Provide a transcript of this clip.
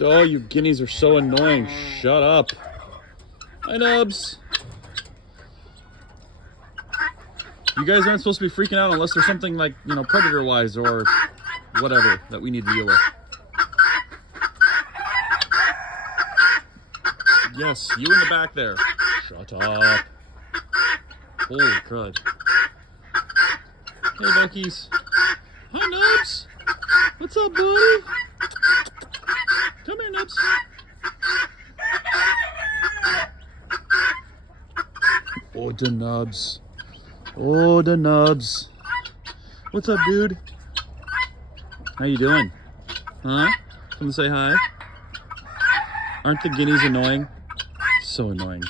Oh, you guineas are so annoying. Shut up. Hi, Nubs. You guys aren't supposed to be freaking out unless there's something like, you know, predator-wise or whatever that we need to deal with. Yes, you in the back there. Shut up. Holy crud. Hey, Buckies. Hi, Nubs. What's up, buddy? Come here, Nubs. Oh, the Nubs. Oh, the Nubs. What's up, dude? How you doing? Huh? Come say hi. Aren't the guineas annoying? So annoying.